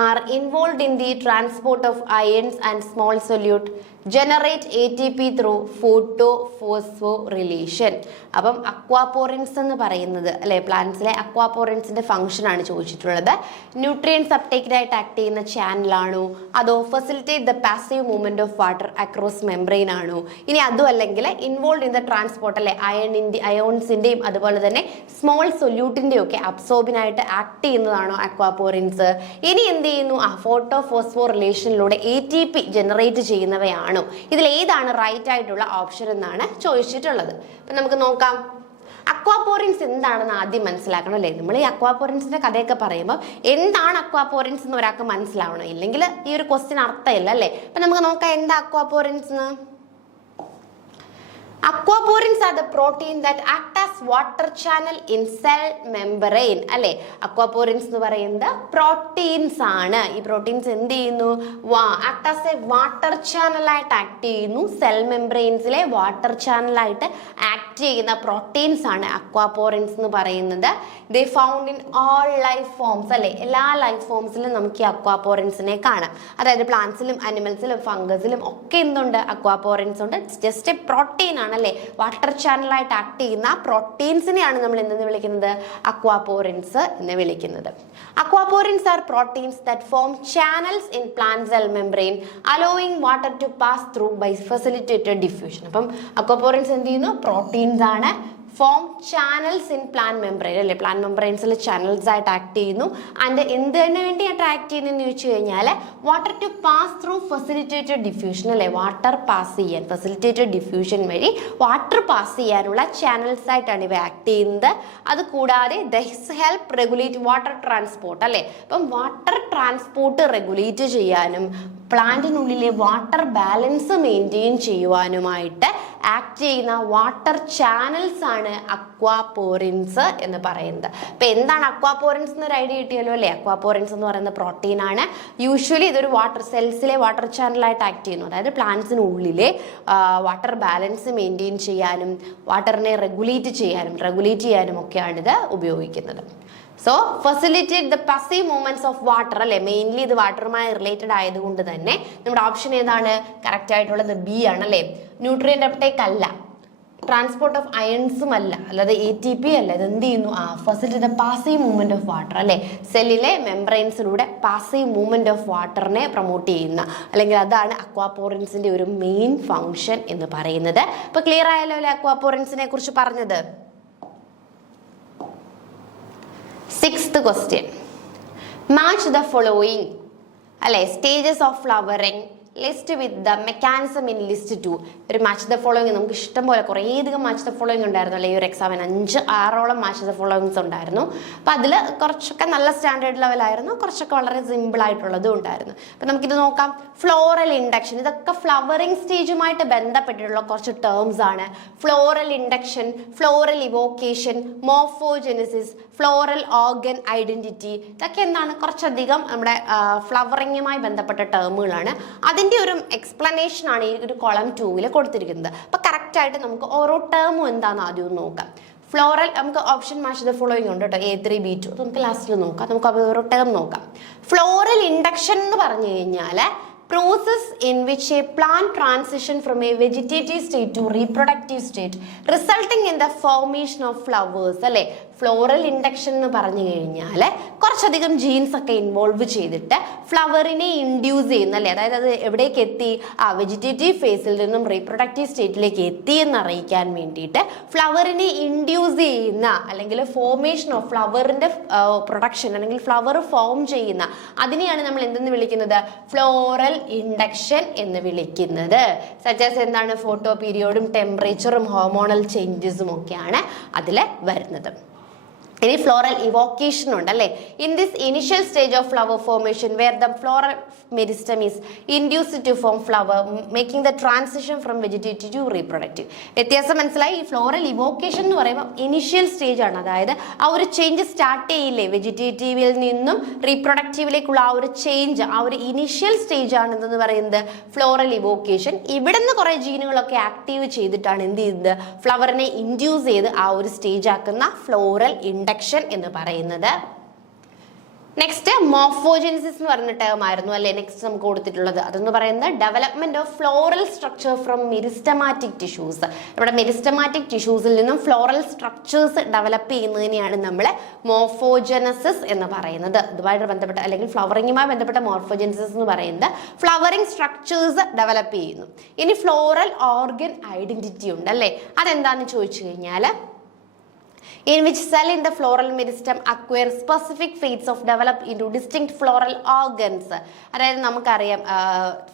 are involved in the transport of ions and small solute, generate ATP through photosphorylation. അപ്പം അക്വാപോറിൻസ് എന്ന് പറയുന്നത് അല്ലെ, പ്ലാന്റ്സിലെ അക്വാപോറിൻസിന്റെ function ആണ് ചോദിച്ചിട്ടുള്ളത്. Nutrients അപ്ടേക്കിനായിട്ട് act ചെയ്യുന്ന ചാനലാണോ, അതോ facilitate the passive movement of water across membrane ആണോ, ഇനി അതും അല്ലെങ്കിൽ ഇൻവോൾവ് ഇൻ ദ ട്രാൻസ്പോർട്ട് അല്ലെ, അയോൺസിന്റെയും അതുപോലെ തന്നെ സ്മോൾ സൊല്യൂട്ടിന്റെയും ഒക്കെ അബ്സോർബിനായിട്ട് ആക്ട് ചെയ്യുന്നതാണോ അക്വാപോറിൻസ്. ഇനി എന്ത് ചെയ്യുന്നു? ഫോട്ടോഫോസ്ഫോറിലേഷനിലൂടെ ATP ജനറേറ്റ് ചെയ്യുന്നവയാണ്. ഇതിൽ ഏതാണ് റൈറ്റ് ആയിട്ടുള്ള ഓപ്ഷൻ എന്നാണ് ചോദിച്ചിട്ടുള്ളത്. അപ്പൊ നമുക്ക് നോക്കാം. അക്വാപോറിൻസ് എന്താണെന്ന് ആദ്യം മനസ്സിലാക്കണം അല്ലേ? നമ്മൾ ഈ അക്വാപോറിൻസിന്റെ കഥയൊക്കെ പറയുമ്പോൾ എന്താണ് അക്വാപോറിൻസ് എന്ന് ഒരാൾക്ക് മനസ്സിലാവണം, ഇല്ലെങ്കിൽ ഈ ഒരു ക്വസ്റ്റ്യൻ അർത്ഥമില്ല അല്ലേ? അപ്പൊ നമുക്ക് നോക്കാം എന്താ അക്വാപോറിൻസ് എന്ന്. Aquaporins are the protein that act as water channel in cell membrane അല്ലെ. അക്വാപോറിൻസ് എന്ന് പറയുന്നത് പ്രോട്ടീൻസ് ആണ്. ഈ പ്രോട്ടീൻസ് എന്ത് ചെയ്യുന്നു? ആക്ട് ആസ് എ വാട്ടർ ചാനലായിട്ട് ആക്ട് ചെയ്യുന്നു. സെൽ മെമ്പറൈൻസിലെ വാട്ടർ ചാനലായിട്ട് ആക്ട് ചെയ്യുന്ന പ്രോട്ടീൻസ് ആണ് അക്വാപോറിൻസ് എന്ന് പറയുന്നത്. They found in all life forms അല്ലെ. എല്ലാ ലൈഫ് ഫോംസിലും നമുക്ക് ഈ അക്വാപോറിൻസിനെ കാണാം. അതായത് പ്ലാന്റ്സിലും അനിമൽസിലും ഫംഗസിലും ഒക്കെ എന്തുണ്ട്? അക്വാപോറിൻസ് ഉണ്ട്. ഇറ്റ്സ് ജസ്റ്റ് എ പ്രോട്ടീൻ ആണ് അല്ലെ. വാട്ടർ ചാനലായിട്ട് ആക്ട് ചെയ്യുന്ന പ്രോട്ടീൻസിനെയാണ് നമ്മൾ എന്തെന്ന് വിളിക്കുന്നത്? അക്വാപോറിൻസ് എന്ന് വിളിക്കുന്നത്. Aquaporins are proteins that form channels in plant cell membrane allowing water to pass through by facilitated diffusion. അപ്പം അക്വാപോറിൻസ് എന്ത് ചെയ്യുന്നു? പ്രോട്ടീൻസ് ആണ്. Form channels in plant membrane അല്ലെ. പ്ലാന്റ് മെംബ്രെയിൻസിൽ ചാനൽസ് ആയിട്ട് ആക്ട് ചെയ്യുന്നു. ആൻഡ് എന്തിനു വേണ്ടിയായിട്ട് ആക്ട് ചെയ്യുന്നതെന്ന് ചോദിച്ചു കഴിഞ്ഞാൽ water to pass through facilitated diffusion അല്ലെ. വാട്ടർ പാസ് ചെയ്യാൻ, ഫെസിലിറ്റേറ്റഡ് ഡിഫ്യൂഷൻ വഴി വാട്ടർ പാസ് ചെയ്യാനുള്ള ചാനൽസ് ആയിട്ടാണ് ഇവ ആക്ട് ചെയ്യുന്നത്. അത് കൂടാതെ this help regulate water transport അല്ലെ. അപ്പം വാട്ടർ ട്രാൻസ്പോർട്ട് റെഗുലേറ്റ് ചെയ്യാനും പ്ലാന്റിനുള്ളിലെ വാട്ടർ ബാലൻസ് മെയിൻറ്റെയിൻ ചെയ്യുവാനുമായിട്ട് ആക്ട് ചെയ്യുന്ന വാട്ടർ ചാനൽസ് ആണ് അക്വാപോറിൻസ് എന്ന് പറയുന്നത്. അപ്പൊ എന്താണ് അക്വാപോറിൻസ് എന്നൊരു ഐഡിയ കിട്ടിയല്ലോ അല്ലെ. അക്വാപോറിൻസ് എന്ന് പറയുന്നത് പ്രോട്ടീൻ ആണ്. യൂഷ്വലി ഇതൊരു വാട്ടർ സെൽസിലെ വാട്ടർ ചാനലായിട്ട് ആക്ട് ചെയ്യുന്നു. അതായത് പ്ലാന്റ്സിനുള്ളിലെ വാട്ടർ ബാലൻസ് മെയിൻറ്റെയിൻ ചെയ്യാനും വാട്ടറിനെ റെഗുലേറ്റ് ചെയ്യാനും ഒക്കെയാണ് ഇത് ഉപയോഗിക്കുന്നത്. So facilitate the passive movements of water അല്ലെ. മെയിൻലി ഇത് വാട്ടറുമായി റിലേറ്റഡ് ആയതുകൊണ്ട് തന്നെ നമ്മുടെ ഓപ്ഷൻ ഏതാണ്? കറക്റ്റ് ആയിട്ടുള്ളത് ബി ആണ് അല്ലെ. ന്യൂട്രിയന്റ് അപ്ടേക്ക് അല്ല, ട്രാൻസ്പോർട്ട് ഓഫ് അയൺസും അല്ല, അല്ലാതെ ATP അല്ല. ഇത് എന്ത് ചെയ്യുന്നു? Facilitate the passive movement of water അല്ലെ. സെല്ലിലെ മെംബ്രെയിൻസിലൂടെ പാസീവ് മൂവ്മെന്റ് ഓഫ് വാട്ടറിനെ പ്രൊമോട്ട് ചെയ്യുന്ന, അല്ലെങ്കിൽ അതാണ് അക്വാപോറിൻസിന്റെ ഒരു മെയിൻ ഫംഗ്ഷൻ എന്ന് പറയുന്നത്. ഇപ്പൊ ക്ലിയർ ആയല്ലോ അല്ലെ അക്വാപോറിൻസിനെ കുറിച്ച് പറഞ്ഞത്. Sixth question. Match the following അല്ലെ stages of flowering list with the mechanism in list 2. ഒരു മാച്ച് ദ ഫോളോയിങ് നമുക്ക് ഇഷ്ടം പോലെ കുറേയധികം മാച്ച് ദ ഫോളോയിങ് ഉണ്ടായിരുന്നു അല്ലെ. ഈ ഒരു എക്സാമിന് 5-6ഓളം മാച്ച് ദ ഫോളോയിങ്സ് ഉണ്ടായിരുന്നു. അപ്പം അതിൽ കുറച്ചൊക്കെ നല്ല സ്റ്റാൻഡേർഡ് ലെവലായിരുന്നു, കുറച്ചൊക്കെ വളരെ സിമ്പിൾ ആയിട്ടുള്ളതും ഉണ്ടായിരുന്നു. അപ്പം നമുക്കിത് നോക്കാം. ഫ്ലോറൽ ഇൻഡക്ഷൻ, ഇതൊക്കെ ഫ്ലവറിങ് സ്റ്റേജുമായിട്ട് ബന്ധപ്പെട്ടിട്ടുള്ള കുറച്ച് ടേംസ് ആണ്. Floral induction, floral evocation, morphogenesis, floral organ identity, ഇതൊക്കെ എന്താണ്? കുറച്ചധികം നമ്മുടെ ഫ്ലവറിങ്ങുമായി ബന്ധപ്പെട്ട ടേമുകളാണ്. അതിൻ്റെ ഒരു എക്സ്പ്ലനേഷൻ ആണ് ഈ ഒരു കോളം 2-ൽ കൊടുത്തിരിക്കുന്നത്. അപ്പൊ കറക്റ്റ് ആയിട്ട് നമുക്ക് ഓരോ ടേമും എന്താണെന്ന് ആദ്യം നോക്കാം. ഫ്ലോറൽ നമുക്ക് ഓപ്ഷൻ മാച്ച് ദ ഫോളോയിങ് ഉണ്ട് കേട്ടോ, A3 B2. നമുക്ക് ലാസ്റ്റിൽ നോക്കാം. നമുക്ക് ഓരോ ടേം നോക്കാം. ഫ്ലോറൽ ഇൻഡക്ഷൻ എന്ന് പറഞ്ഞു കഴിഞ്ഞാൽ process in which a plant transition from a vegetative state to reproductive state resulting in the formation of flowers അല്ലെ. ഫ്ലോറൽ ഇൻഡക്ഷൻ എന്ന് പറഞ്ഞു കഴിഞ്ഞാൽ കുറച്ചധികം ജീൻസ് ഒക്കെ ഇൻവോൾവ് ചെയ്തിട്ട് ഫ്ലവറിനെ ഇൻഡ്യൂസ് ചെയ്യുന്ന അല്ലെ. അതായത് അത് എവിടേക്ക് എത്തി? വെജിറ്റേറ്റീവ് ഫേസിൽ നിന്നും റീപ്രൊഡക്റ്റീവ് സ്റ്റേറ്റിലേക്ക് എത്തി എന്ന് അറിയിക്കാൻ വേണ്ടിയിട്ട് ഫ്ലവറിനെ ഇൻഡ്യൂസ് ചെയ്യുന്ന, അല്ലെങ്കിൽ ഫോർമേഷൻ ഓഫ് ഫ്ലവറിന്റെ പ്രൊഡക്ഷൻ അല്ലെങ്കിൽ ഫ്ലവർ ഫോം ചെയ്യുന്ന അതിനെയാണ് നമ്മൾ എന്തെന്ന് വിളിക്കുന്നത്? ഫ്ലോറൽ ഇൻഡക്ഷൻ എന്ന് വിളിക്കുന്നത്. സജസ് എന്താണ്? ഫോട്ടോ പീരിയോഡും ടെമ്പറേച്ചറും ഹോർമോണൽ ചേഞ്ചസും ഒക്കെയാണ് അതിൽ വരുന്നത്. ഇനി ഫ്ലോറൽ ഇവോക്കേഷൻ ഉണ്ട് അല്ലേ. In this initial stage of flower formation where the floral meristem is induced to form flower making the transition from vegetative to reproductive. വ്യത്യാസം മനസ്സിലായി? ഈ ഫ്ലോറൽ ഇവോക്കേഷൻ എന്ന് പറയുമ്പോൾ ഇനിഷ്യൽ സ്റ്റേജ് ആണ്. അതായത് ആ ഒരു ചേഞ്ച് സ്റ്റാർട്ട് ചെയ്യില്ലേ, വെജിറ്റേറ്റീവിൽ നിന്നും റീപ്രൊഡക്റ്റീവിലേക്കുള്ള ആ ഒരു ചേഞ്ച്, ആ ഒരു ഇനിഷ്യൽ സ്റ്റേജ് ആണ് എന്തെന്ന് പറയുന്നത്? ഫ്ലോറൽ ഇവോക്കേഷൻ. ഇവിടെ നിന്ന് കുറെ ജീനുകളൊക്കെ ആക്റ്റീവ് ചെയ്തിട്ടാണ് എന്ത് ചെയ്യുന്നത്? ഫ്ലവറിനെ ഇൻഡ്യൂസ് ചെയ്ത് ആ ഒരു സ്റ്റേജ് ആക്കുന്ന ഫ്ലോറൽ ഇൻഡക്ഷൻ എന്ന് പറയുന്നത്. നെക്സ്റ്റ് മോർഫോജെനിസിസ് എന്ന് പറയുന്ന ടേം ആയിരുന്നു അല്ലെ നെക്സ്റ്റ് നമുക്ക് കൊടുത്തിട്ടുള്ളത്. അതെന്ന് പറയുന്നത് development of floral structure from meristematic tissues. ഇവിടെ മെരിസ്റ്റമാറ്റിക് ടിഷ്യൂസിൽ നിന്നും ഫ്ലോറൽ സ്ട്രക്ചേഴ്സ് ഡെവലപ്പ് ചെയ്യുന്നതിനെയാണ് നമ്മൾ മോർഫോജനസിസ് എന്ന് പറയുന്നത്. ഇതുമായിട്ട് ബന്ധപ്പെട്ട അല്ലെങ്കിൽ ഫ്ലവറിങ്ങുമായി ബന്ധപ്പെട്ട മോർഫോജെനിസിസ് എന്ന് പറയുന്നത് ഫ്ലവറിംഗ് സ്ട്രക്ചേഴ്സ് ഡെവലപ്പ് ചെയ്യുന്നു. ഇനി ഫ്ലോറൽ ഓർഗൻ ഐഡന്റിറ്റി ഉണ്ട് അല്ലേ. അതെന്താണെന്ന് ചോദിച്ചു കഴിഞ്ഞാൽ in which cell in the floral meristem acquire specific phases of develop into distinct floral organs. അതായത് നമുക്കറിയാം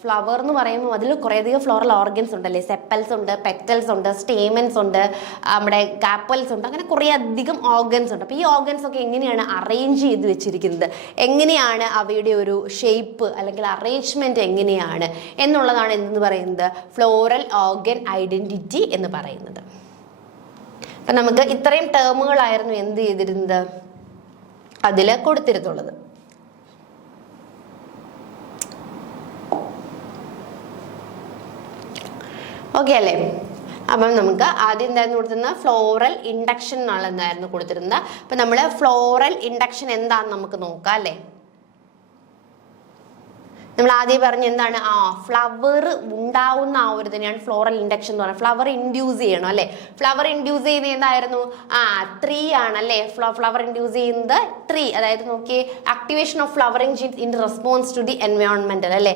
ഫ്ലവർ എന്ന് പറയുമ്പോൾ അതിൽ കുറേയധികം ഫ്ലോറൽ ഓർഗൻസ് ഉണ്ടല്ലേ. സെപ്പൽസ് ഉണ്ട്, പെറ്റൽസ് ഉണ്ട്, സ്റ്റേമൻസ് ഉണ്ട്, നമ്മുടെ കാപ്പൽസ് ഉണ്ട്, അങ്ങനെ കുറേ അധികം ഓർഗൻസ് ഉണ്ട്. അപ്പോൾ ഈ ഓർഗൻസ് ഒക്കെ എങ്ങനെയാണ് അറേഞ്ച് ചെയ്ത് വെച്ചിരിക്കുന്നത്, എങ്ങനെയാണ് അവയുടെ ഒരു ഷേപ്പ് അല്ലെങ്കിൽ അറേഞ്ച്മെന്റ് എങ്ങനെയാണ് എന്നുള്ളതാണ് എന്തെന്ന് പറയുന്നത്? ഫ്ലോറൽ ഓർഗൻ ഐഡന്റിറ്റി എന്ന് പറയുന്നത്. അപ്പം നമുക്ക് ഇത്രയും ടേമുകളായിരുന്നു എന്ത് ചെയ്തിരുന്നത് അതിൽ കൊടുത്തിരുന്നുള്ളത്. ഓക്കെ അല്ലേ? അപ്പം നമുക്ക് ആദ്യം എന്തായിരുന്നു കൊടുത്തിരുന്നത് ഫ്ലോറൽ ഇൻഡക്ഷൻ എന്നുള്ള എന്തായിരുന്നു കൊടുത്തിരുന്നത്. അപ്പം നമ്മൾ ഫ്ലോറൽ ഇൻഡക്ഷൻ എന്താണെന്ന് നമുക്ക് നോക്കാം അല്ലേ. നമ്മൾ ആദ്യം പറഞ്ഞ എന്താണ് ഫ്ലവർ ഉണ്ടാവുന്ന ആ ഒരു തന്നെയാണ് ഫ്ലോറൽ ഇൻഡക്ഷൻ എന്ന് പറയുന്നത്. ഫ്ലവർ ഇൻഡ്യൂസ് ചെയ്യണം അല്ലെ. ഫ്ലവർ ഇൻഡ്യൂസ് ചെയ്യുന്നത് എന്തായിരുന്നു ട്രീ ആണ് അല്ലെ. ഫ്ലവർ ഇൻഡ്യൂസ് ചെയ്യുന്നത് ട്രീ, അതായത് നോക്കിയേ activation of flowering genes in response to the എൻവയോൺമെന്റൽ അല്ലെ.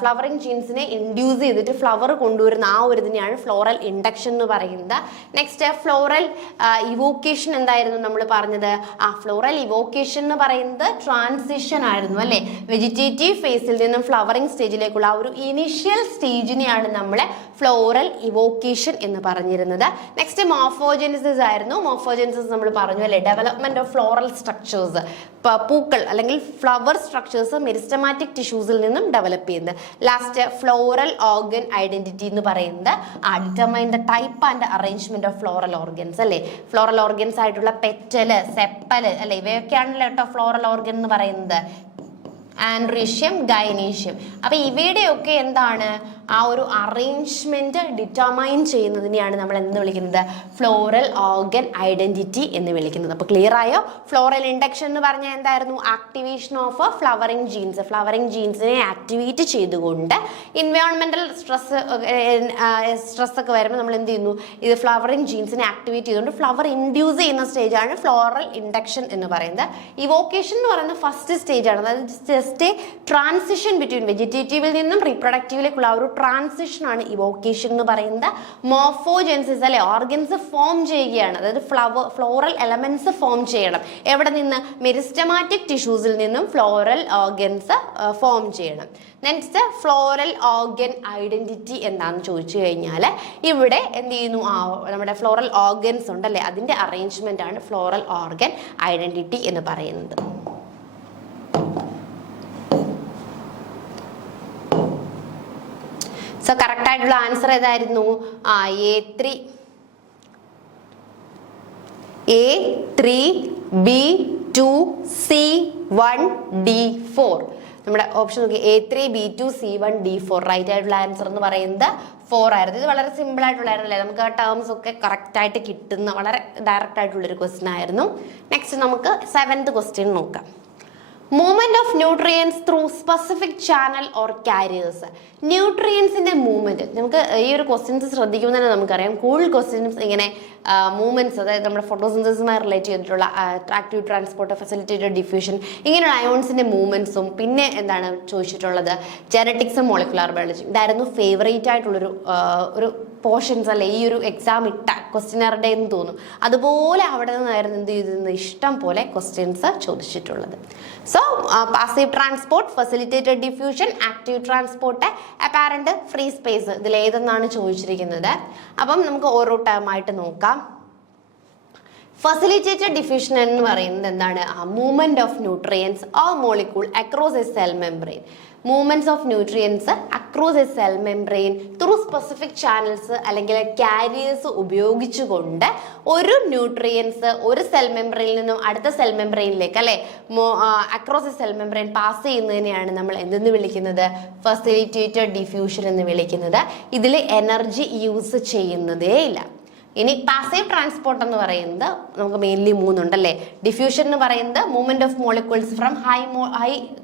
ഫ്ലവറിംഗ് ജീൻസിനെ ഇൻഡ്യൂസ് ചെയ്തിട്ട് ഫ്ലവർ കൊണ്ടുവരുന്ന ആ ഒരു ഇതിനെയാണ് ഫ്ലോറൽ ഇൻഡക്ഷൻ എന്ന് പറയുന്നത്. നെക്സ്റ്റ് ഫ്ലോറൽ ഇവോക്കേഷൻ എന്തായിരുന്നു നമ്മൾ പറഞ്ഞത്? ഫ്ലോറൽ ഇവോക്കേഷൻ എന്ന് പറയുന്നത് ട്രാൻസിഷൻ ആയിരുന്നു അല്ലെ. വെജിറ്റേറ്റീവ് ഫേസ് നിന്നും ഫ്ലവറിംഗ് സ്റ്റേജിലേക്കുള്ള ആ ഒരു ഇനിഷ്യൽ സ്റ്റേജിനെയാണ് നമ്മളെ ഫ്ലോറൽ ഇവോക്കേഷൻ എന്ന് പറഞ്ഞിരുന്നത്. നെക്സ്റ്റ് മോർഫോജെനിസിസ് ആയിരുന്നു. മോർഫോജെനിസിസ് നമ്മൾ പറഞ്ഞു അല്ലെ, ഡെവലപ്മെന്റ് ഓഫ് ഫ്ലോറൽ സ്ട്രക്ചേഴ്സ്, പൂക്കൾ അല്ലെങ്കിൽ ഫ്ലവർ സ്ട്രക്ചേഴ്സ് മെരിസ്റ്റമാറ്റിക് ടിഷ്യൂസിൽ നിന്നും ഡെവലപ്പ് ചെയ്യുന്നത്. ലാസ്റ്റ് ഫ്ലോറൽ ഓർഗൻ ഐഡന്റിറ്റി എന്ന് പറയുന്നത് determine the type and arrangement of floral organs അല്ലെ. ഫ്ലോറൽ ഓർഗൻസ് ആയിട്ടുള്ള പെറ്റല്, സെപ്പല് അല്ലെ, ഇവയൊക്കെയാണല്ലോ കേട്ടോ ഫ്ലോറൽ ഓർഗൻ എന്ന് പറയുന്നത്. Androecium, gynoecium. അപ്പൊ ഇവയുടെയൊക്കെ എന്താണ് ആ ഒരു അറേഞ്ച്മെന്റ് ഡിറ്റർമൈൻ ചെയ്യുന്നതിനെയാണ് നമ്മൾ എന്ന് വിളിക്കുന്നത് ഫ്ലോറൽ ഓർഗൻ ഐഡന്റിറ്റി എന്ന് വിളിക്കുന്നത്. അപ്പൊ ക്ലിയർ ആയോ? ഫ്ലോറൽ ഇൻഡക്ഷൻ എന്ന് പറഞ്ഞാൽ എന്തായിരുന്നു? Activation of flowering genes. Flowering ജീൻസിനെ ആക്ടിവേറ്റ് ചെയ്തുകൊണ്ട് എൻവയോൺമെന്റൽ സ്ട്രെസ് ഒക്കെ വരുമ്പോൾ നമ്മൾ എന്ത് ചെയ്യുന്നു? ഇത് ഫ്ലവറിംഗ് ജീൻസിനെ ആക്ടിവേറ്റ് ചെയ്തുകൊണ്ട് ഫ്ലവർ ഇൻഡ്യൂസ് ചെയ്യുന്ന സ്റ്റേജാണ് ഫ്ലോറൽ ഇൻഡക്ഷൻ എന്ന് പറയുന്നത്. ഇവോക്കേഷൻ എന്ന് പറയുന്നത് ഫസ്റ്റ് സ്റ്റേജ് ആണ്. അതായത് ജസ്റ്റ് ട്രാൻസിഷൻ ബിറ്റ്വീൻ വെജിറ്റേറ്റീവിൽ നിന്നും റീപ്രൊഡക്റ്റീവിലേക്കുള്ള ഒരു ട്രാൻസിഷൻ ആണ് ഇവോക്കേഷൻ എന്ന് പറയുന്നത്. മോർഫോജെൻസിസ് അല്ലെ, ഓർഗൻസ് ഫോം ചെയ്യുകയാണ്. അതായത് ഫ്ലോറൽ എലമെന്റ്സ് ഫോം ചെയ്യണം. എവിടെ നിന്ന്? മെരിസ്റ്റമാറ്റിക് ടിഷ്യൂസിൽ നിന്നും ഫ്ലോറൽ ഓർഗൻസ് ഫോം ചെയ്യണം. നെക്സ്റ്റ് ഫ്ലോറൽ ഓർഗൻ ഐഡന്റിറ്റി എന്താണെന്ന് ചോദിച്ചു കഴിഞ്ഞാൽ ഇവിടെ എന്ത് ചെയ്യുന്നു? നമ്മുടെ ഫ്ലോറൽ ഓർഗൻസ് ഉണ്ടല്ലേ, അതിന്റെ അറേഞ്ച്മെന്റ് ആണ് ഫ്ലോറൽ ഓർഗൻ ഐഡന്റിറ്റി എന്ന് പറയുന്നത്. സോ കറക്റ്റ് ആയിട്ടുള്ള ആൻസർ ഏതായിരുന്നു? A3 B2 C1 D4. നമ്മുടെ ഓപ്ഷൻ നോക്കി A3 B2 C1 D4. Right ആയിട്ടുള്ള ആൻസർ എന്ന് പറയുന്നത് 4 ആയിരുന്നു. ഇത് വളരെ സിമ്പിൾ ആയിട്ടുള്ളായിരുന്നല്ലേ, നമുക്ക് ആ ടേംസ് ഒക്കെ കറക്റ്റ് ആയിട്ട് കിട്ടുന്ന വളരെ ഡയറക്റ്റ് ആയിട്ടുള്ളൊരു ക്വസ്റ്റ്യൻ ആയിരുന്നു. നെക്സ്റ്റ് നമുക്ക് 7th ക്വസ്റ്റ്യൻ നോക്കാം. Movement of nutrients through specific channel or carriers. ന്യൂട്രിയൻസിന്റെ മൂവ്മെന്റ് നമുക്ക് ഈ ഒരു ക്വസ്റ്റ്യൻസ് ശ്രദ്ധിക്കുമ്പോൾ തന്നെ നമുക്കറിയാം കൂടുതൽ ക്വസ്റ്റ്യൻസ് ഇങ്ങനെ മൂവ്മെന്റ്സ്, അതായത് നമ്മുടെ ഫോട്ടോസിന്തസിസുമായി റിലേറ്റ് ചെയ്തിട്ടുള്ള ആക്റ്റീവ് ട്രാൻസ്പോർട്ട്, ഫെസിലിറ്റേറ്റഡ് ഡിഫ്യൂഷൻ, ഇങ്ങനെയുള്ള അയോൺസിന്റെ മൂവ്മെന്റ്സും പിന്നെ എന്താണ് ചോദിച്ചിട്ടുള്ളത് ജെനറ്റിക്സും മോളിക്കുലാർ ബയോളജി. ഇതായിരുന്നു ഫേവറേറ്റ് ആയിട്ടുള്ളൊരു ഒരു പോർഷൻസ് അല്ലെ ഈ ഒരു എക്സാം ഇട്ട ക്വസ്റ്റ്യനറുടെ എന്ന് തോന്നും. അതുപോലെ അവിടെ നിന്നായിരുന്നു എന്ത് ചെയ്തിരുന്നത് ഇഷ്ടം പോലെ ക്വസ്റ്റ്യൻസ് ചോദിച്ചിട്ടുള്ളത്. So passive transport, facilitated diffusion, active transport, apparent free space, ഇതിൽ ഏതെന്നാണ് ചോദിച്ചിരിക്കുന്നത്. അപ്പം നമുക്ക് ഓരോ ടേം ആയിട്ട് നോക്കാം. ഫെസിലിറ്റേറ്റഡ് ഡിഫ്യൂഷൻ എന്ന് പറയുന്നത് എന്താണ്? Movement of nutrients or molecule across a cell membrane. Movements of nutrients across a cell membrane through specific channels അല്ലെങ്കിൽ കാരിയേഴ്സ് ഉപയോഗിച്ചുകൊണ്ട് ഒരു ന്യൂട്രിയൻസ് ഒരു സെൽ മെംബ്രെയിനിൽ നിന്നും അടുത്ത സെൽ മെംബ്രെയിനിലേക്ക് അല്ലെ across a cell membrane pass ചെയ്യുന്നതിനെയാണ് നമ്മൾ എന്തെന്ന് വിളിക്കുന്നത്? ഫെസിലിറ്റേറ്റഡ് ഡിഫ്യൂഷൻ എന്ന് വിളിക്കുന്നത്. ഇതിൽ എനർജി യൂസ് ചെയ്യുന്നതേ ഇല്ല. ഇനി പാസീവ് ട്രാൻസ്പോർട്ട് എന്ന് പറയുന്നത് നമുക്ക് മെയിൻലി 3 ഉണ്ടല്ലേ. ഡിഫ്യൂഷൻ എന്ന് പറയുന്നത് movement of molecules from high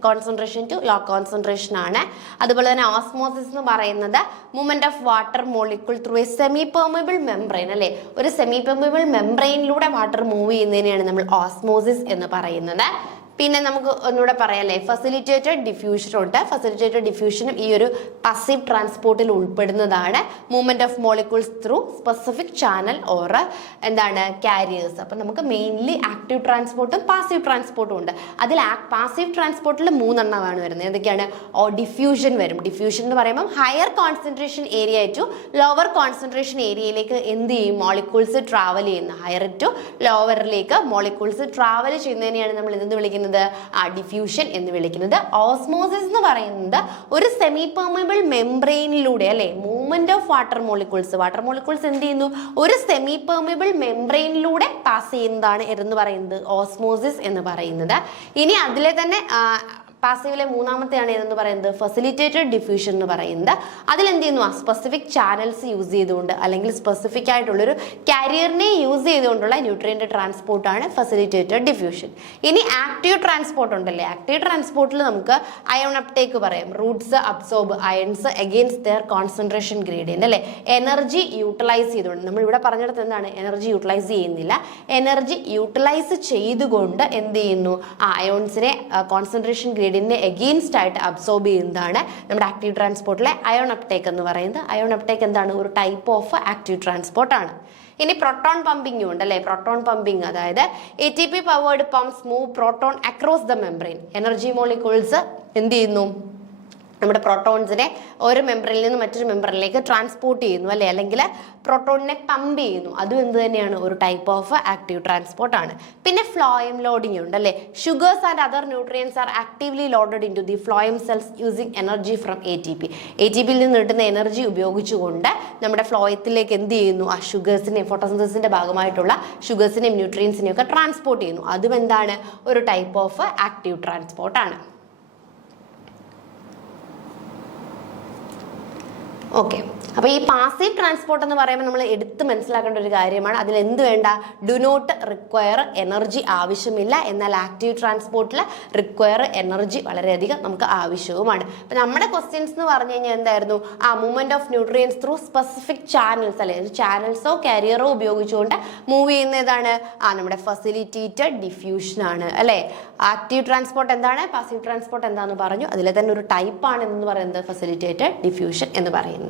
concentration to low concentration ആണ്. അതുപോലെ തന്നെ ഓസ്മോസിസ് എന്ന് പറയുന്നത് movement of water molecule through a semi permeable membrane അല്ലെ. ഒരു സെമി പെർമിബിൾ മെംബ്രെയിനിലൂടെ വാട്ടർ മൂവ് ചെയ്യുന്നതിനെയാണ് നമ്മൾ ഓസ്മോസിസ് എന്ന് പറയുന്നത്. പിന്നെ നമുക്ക് ഒന്നുകൂടെ പറയാല്ലേ, ഫെസിലിറ്റേറ്റഡ് ഡിഫ്യൂഷൻ ഉണ്ട്. ഫെസിലിറ്റേറ്റഡ് ഡിഫ്യൂഷനും ഈ ഒരു പാസീവ് ട്രാൻസ്പോർട്ടിൽ ഉൾപ്പെടുന്നതാണ്. Movement of molecules through specific channel or എന്താണ് കാരിയേഴ്സ്. അപ്പം നമുക്ക് മെയിൻലി ആക്റ്റീവ് ട്രാൻസ്പോർട്ടും പാസീവ് ട്രാൻസ്പോർട്ടും ഉണ്ട്. അതിൽ പാസീവ് ട്രാൻസ്പോർട്ടിൽ 3 എണ്ണമാണ് വരുന്നത്. ഏതൊക്കെയാണ്? ഡിഫ്യൂഷൻ വരും. ഡിഫ്യൂഷൻ എന്ന് പറയുമ്പോൾ higher concentration area to lower concentration ഏരിയയിലേക്ക് എന്ത് ചെയ്യും? മോളിക്യൂൾസ് ട്രാവൽ ചെയ്യുന്ന ഹയർ ടു ലോവറിലേക്ക് മോളിക്യൂൾസ് ട്രാവൽ ചെയ്യുന്നതിനെയാണ് നമ്മൾ എന്തെന്ന് വിളിക്കുന്നത്? വിളിക്കുന്നത്? ഡിഫ്യൂഷൻ എന്ന് വിളിക്കുന്നത്. ഓസ്മോസിസ് എന്ന് പറയുന്നത് ഒരു സെമി പെർമിബിൾ മെംബ്രെയിനിലൂടെ അല്ലെ മൂവ്മെന്റ് ഓഫ് വാട്ടർ മോളിക്യൂൾസ് എന്ത് ചെയ്യുന്നു? ഒരു സെമി പെർമിബിൾ മെംബ്രെയിനിലൂടെ പാസ് ചെയ്യുന്നതാണ് എന്ന് പറയുന്നത് ഓസ്മോസിസ് എന്ന് പറയുന്നത്. ഇനി അതിലെ തന്നെ പാസീവിലെ മൂന്നാമത്തെയാണ് ഏതെന്ന് പറയുന്നത് ഫെസിലിറ്റേറ്റഡ് ഡിഫ്യൂഷൻ എന്ന് പറയുന്നത്. അതിലെന്ത് ചെയ്യുന്നു? സ്പെസിഫിക് ചാനൽസ് യൂസ് ചെയ്തുകൊണ്ട് അല്ലെങ്കിൽ സ്പെസിഫിക് ആയിട്ടുള്ളൊരു കാരിയറിനെ യൂസ് ചെയ്തുകൊണ്ടുള്ള ന്യൂട്രിയൻ്റ് ട്രാൻസ്പോർട്ടാണ് ഫെസിലിറ്റേറ്റഡ് ഡിഫ്യൂഷൻ. ഇനി ആക്റ്റീവ് ട്രാൻസ്പോർട്ട് ഉണ്ടല്ലേ, ആക്റ്റീവ് ട്രാൻസ്പോർട്ടിൽ നമുക്ക് അയോൺ അപ്ടേക്ക് പറയാം. Roots absorb ions against their concentration gradient അല്ലെ, എനർജി യൂട്ടിലൈസ് ചെയ്തുകൊണ്ട്. നമ്മൾ ഇവിടെ പറഞ്ഞിടത്ത് എന്താണ്? എനർജി യൂട്ടിലൈസ് ചെയ്യുന്നില്ല, എനർജി യൂട്ടിലൈസ് ചെയ്തുകൊണ്ട് എന്ത് ചെയ്യുന്നു? അയോൺസിനെ കോൺസെൻട്രേഷൻ ഗ്രേഡിയന്റിനെ എഗെയിൻസ്റ്റ് ആയിട്ട് അബ്സോർബ് ചെയ്യുന്നതാണ് നമ്മുടെ ആക്റ്റീവ് ട്രാൻസ്പോർട്ടിലെ അയോൺ അപ്ടേക്ക് എന്ന് പറയുന്നത്. അയോൺ അപ്ടേക്ക് എന്താണ്? ഒരു ടൈപ്പ് ഓഫ് ആക്റ്റീവ് ട്രാൻസ്പോർട്ട് ആണ്. ഇനി പ്രോട്ടോൺ പമ്പിംഗ് ഉണ്ട് അല്ലേ. പ്രോട്ടോൺ പമ്പിംഗ് അതായത് ATP powered pumps move proton across the membrane. Energy molecules എന്ത് ചെയ്യുന്നു? നമ്മുടെ പ്രോട്ടോൺസിനെ ഒരു മെമ്പറിൽ നിന്ന് മറ്റൊരു മെമ്പറിലേക്ക് ട്രാൻസ്പോർട്ട് ചെയ്യുന്നു അല്ലെ, അല്ലെങ്കിൽ പ്രോട്ടോണിനെ പമ്പ് ചെയ്യുന്നു. അതും എന്ത് തന്നെയാണ്? ഒരു ടൈപ്പ് ഓഫ് ആക്റ്റീവ് ട്രാൻസ്പോർട്ട് ആണ്. പിന്നെ ഫ്ലോയം ലോഡിംഗ് ഉണ്ട് അല്ലെ. Sugars and other nutrients are actively loaded into the phloem cells using energy from ATPയിൽ നിന്ന് കിട്ടുന്ന എനർജി ഉപയോഗിച്ചുകൊണ്ട് നമ്മുടെ ഫ്ലോയത്തിലേക്ക് എന്ത് ചെയ്യുന്നു? ആ ഷുഗേഴ്സിനെയും ഫോട്ടോസിന്തസിന്റെ ഭാഗമായിട്ടുള്ള ഷുഗേഴ്സിനെയും ന്യൂട്രിയൻസിനെയും ഒക്കെ ട്രാൻസ്പോർട്ട് ചെയ്യുന്നു. അതും എന്താണ്? ഒരു ടൈപ്പ് ഓഫ് ആക്റ്റീവ് ട്രാൻസ്പോർട്ട് ആണ്. ഓക്കെ, അപ്പോൾ ഈ പാസീവ് ട്രാൻസ്പോർട്ട് എന്ന് പറയുമ്പോൾ നമ്മൾ എടുത്ത് മനസ്സിലാക്കേണ്ട ഒരു കാര്യമാണ്. അതിൽ എന്ത് വേണ്ട? ഡു നോട്ട് റിക്വയർ എനർജി ആവശ്യമില്ല. എന്നാൽ ആക്റ്റീവ് ട്രാൻസ്പോർട്ടിൽ റിക്വയർ എനർജി വളരെയധികം നമുക്ക് ആവശ്യവുമാണ്. അപ്പം നമ്മുടെ ക്വസ്റ്റ്യൻസ് എന്ന് പറഞ്ഞു കഴിഞ്ഞാൽ എന്തായിരുന്നു? Movement of nutrients through specific channels അല്ലെ, ചാനൽസോ കാരിയറോ ഉപയോഗിച്ചുകൊണ്ട് മൂവ് ചെയ്യുന്നതാണ് നമ്മുടെ ഫെസിലിറ്റേറ്റഡ് ഡിഫ്യൂഷൻ ആണ് അല്ലെ. ആക്റ്റീവ് ട്രാൻസ്പോർട്ട് എന്താണ്, പാസീവ് ട്രാൻസ്പോർട്ട് എന്താണെന്ന് പറഞ്ഞു. അതിലെ തന്നെ ഒരു ടൈപ്പ് ആണ് എന്ന് പറയുന്നത് ഫെസിലിറ്റേറ്റഡ് ഡിഫ്യൂഷൻ എന്ന് പറയുന്നത്.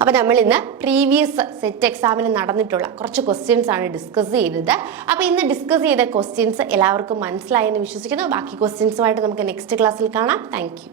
അപ്പോൾ നമ്മൾ ഇന്ന് പ്രീവിയസ് സെറ്റ് എക്സാമിന് നടന്നിട്ടുള്ള കുറച്ച് ക്വസ്റ്റ്യൻസ് ആണ് ഡിസ്കസ് ചെയ്തത്. അപ്പോൾ ഇന്ന് ഡിസ്കസ് ചെയ്ത ക്വസ്റ്റ്യൻസ് എല്ലാവർക്കും മനസ്സിലായെന്ന് വിശ്വസിക്കുന്നു. ബാക്കി ക്വസ്റ്റ്യൻസുമായിട്ട് നമുക്ക് നെക്സ്റ്റ് ക്ലാസ്സിൽ കാണാം. Thank you.